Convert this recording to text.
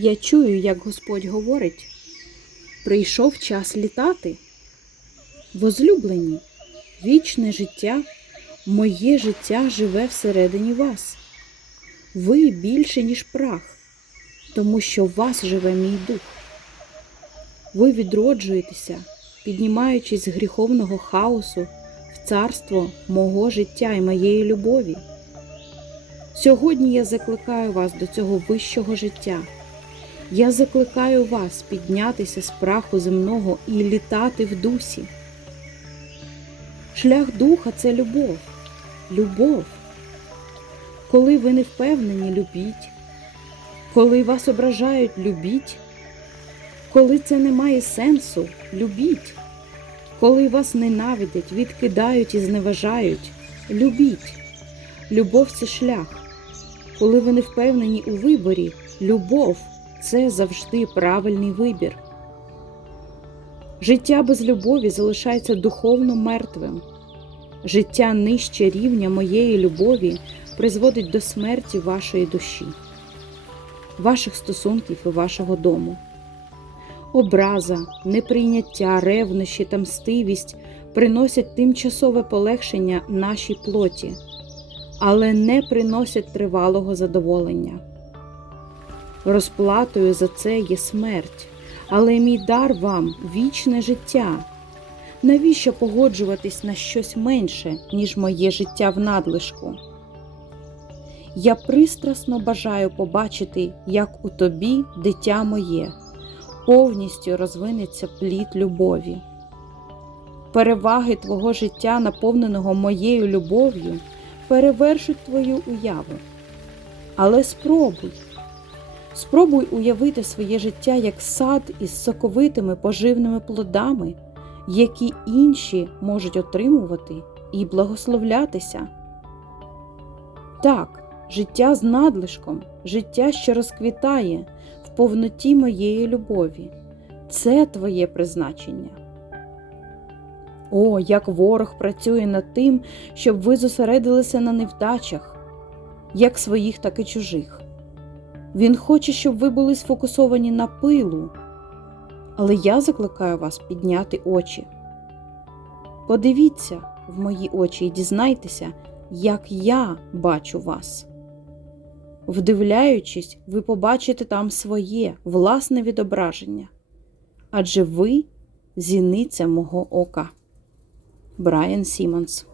Я чую, як Господь говорить: прийшов час літати. Возлюблені, вічне життя, моє життя живе всередині вас. Ви більше, ніж прах, тому що в вас живе мій дух. Ви відроджуєтеся, піднімаючись з гріховного хаосу в царство мого життя і моєї любові. Сьогодні я закликаю вас до цього вищого життя. Я закликаю вас піднятися з праху земного і літати в дусі. Шлях духа це любов. Любов. Коли ви не впевнені, любіть. Коли вас ображають, любіть. Коли це не має сенсу, любіть. Коли вас ненавидять, відкидають і зневажають, любіть. Любов це шлях. Коли ви не впевнені у виборі, любов це завжди правильний вибір. Життя без любові залишається духовно мертвим. Життя нижче рівня моєї любові призводить до смерті вашої душі, ваших стосунків і вашого дому. Образа, неприйняття, ревнощі та мстивість приносять тимчасове полегшення нашій плоті, але не приносять тривалого задоволення. Розплатою за це є смерть, але мій дар вам вічне життя. Навіщо погоджуватись на щось менше, ніж моє життя в надлишку? Я пристрасно бажаю побачити, як у тобі, дитя моє, повністю розвинеться плід любові. Переваги твого життя, наповненого моєю любов'ю, перевершуть твою уяву. Але спробуй. Спробуй уявити своє життя як сад із соковитими поживними плодами, які інші можуть отримувати і благословлятися. Так, життя з надлишком, життя, що розквітає в повноті моєї любові. Це твоє призначення. О, як ворог працює над тим, щоб ви зосередилися на невдачах, як своїх, так і чужих. Він хоче, щоб ви були сфокусовані на пилу, але я закликаю вас підняти очі. Подивіться в мої очі і дізнайтеся, як я бачу вас. Вдивляючись, ви побачите там своє власне відображення, адже ви зіниця мого ока. Брайан Сімонс